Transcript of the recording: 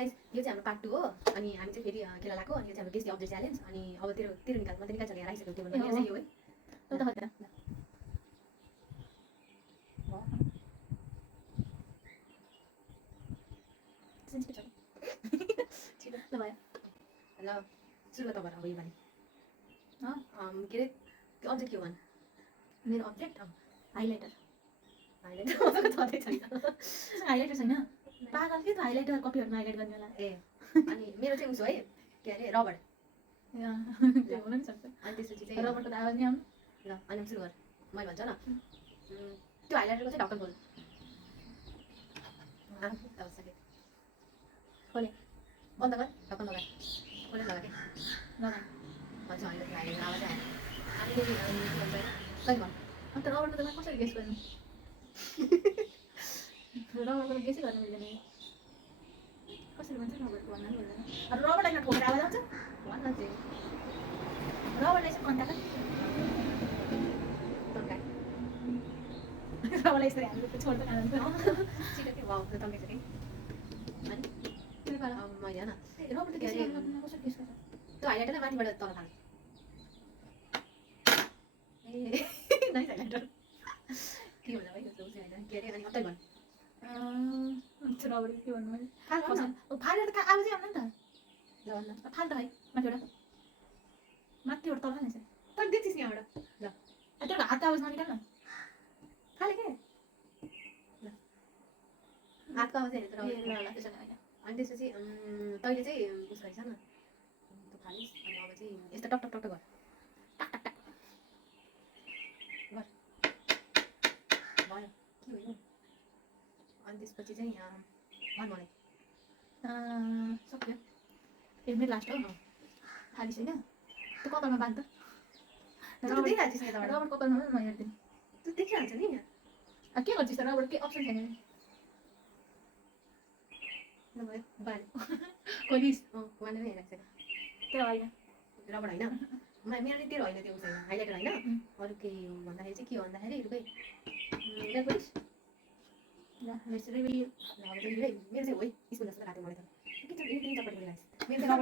guys यो चाहिँ हाम्रो पार्ट 2 हो अनि हामी चाहिँ फेरि खेला लाग्यो अनि यो चाहिँ हाम्रो गेस्ट अब्जेक्ट च्यालेन्ज अनि अब तेरो निकाल म त निकाल्छ यहाँ राखिसकेको टेबलमा यहाँ चाहिँ यो है त त खतरा सेन्सिटिभ छ छिटो ल भयो ल सुरु त गर अब यो पालि के अरे अब्जेक्ट के हो भन मेरो अब्जेक्ट हाइलाइटर हाइलाइट मजाको छँदै छैन हाइलाइटर छैन पागल के त हाइलाइटर कपीहरुमा हाइलाइट गर्ने होला ए अनि मेरो चाहिँ उसो है के अरे रबर त्यो हुन नि सक्छ अनि त्यसपछि चाहिँ रबरको त आवाज नि आउनु ल अनि सुरु गर मैले भन्छ न त्यो हाइलाइटरको चाहिँ ढक्कन खोल अब सके खोले बन्द गर ढक्कन लगा खोले लगा के लगाएँ भन्छ हाइलाइटर हाइलाइटर आवाज आयो अनि फेरि के भन्छ कहिले भन अन्त रबरको त कसरी गेस गर्नु रबरको त गेसै गर्न मिल्दैन कसरी भन्छ रबरको भन्न नि मिल्दैन अरू रबरलाई यहाँ ठोकेर आवाज आउँछ भन चाहिँ रबरलाई चाहिँ कन्टाका तन्काए रबरलाई यसरी हामीले छोड्दै खानु छिटो के भाउ तन्काइछ कि अनि त्यो पारा मैले होइन रबर त गेसै गर्न सक्दैन कसरी गेस गर्छ त्यो हाइलाइटरलाई माथिबाट तल थाल ए नाइस हाइलाइटर के भन्दा भाइ त्यो उयो होइन के अरे अनि अत्तै भन रबर के भन्नु मैले थाल भन न फालेर त आवाजै आउन नि त ल भन न फाल त है माथिबाट माथिबाट तल खाने चाहिँ तँ देख्छिस् नि यहाँबाट ल त्यो हात आवाज ननिकाल न फाले के ल हातको आवाज हेरेर ए ल ल त्यसो होइन अनि त्यसपछि तैँले चाहिँ उस गरेछ न त्यो फालिस् अनि अब चाहिँ यस्तो टक टक टक टक गर टक टक टक गर भयो के हो यो अनि त्यसपछि चाहिँ भन मलाई सक्यो ए मेरो लास्ट हो फालिस होइन त्यो कपालमा बाँध त तँ देखिहाल्छिस् नि यताबाट रबर कपालमा म हेरिदिनु तँ देखिहाल्छ नि के गर्छिस् त रबर के अप्सन छैन नि ल भयो बाल खोलिस वानले नै हेरिरहेको त्यो होइन छ रबर होइन मेरो नि तेरो होइन त्यो उस होइन हाइलाइटर होइन अरू केही हो भन्दाखेरि चाहिँ के हो भन्दाखेरि रुकै मेरो खोलिस् ल लेट्स रिभिल ल अब चाहिँ मेरो चाहिँ हो है स्कुल जस्तो लाग्थ्यो मलाई त के छ यति चपट गरिरहेको मेरो चाहिँ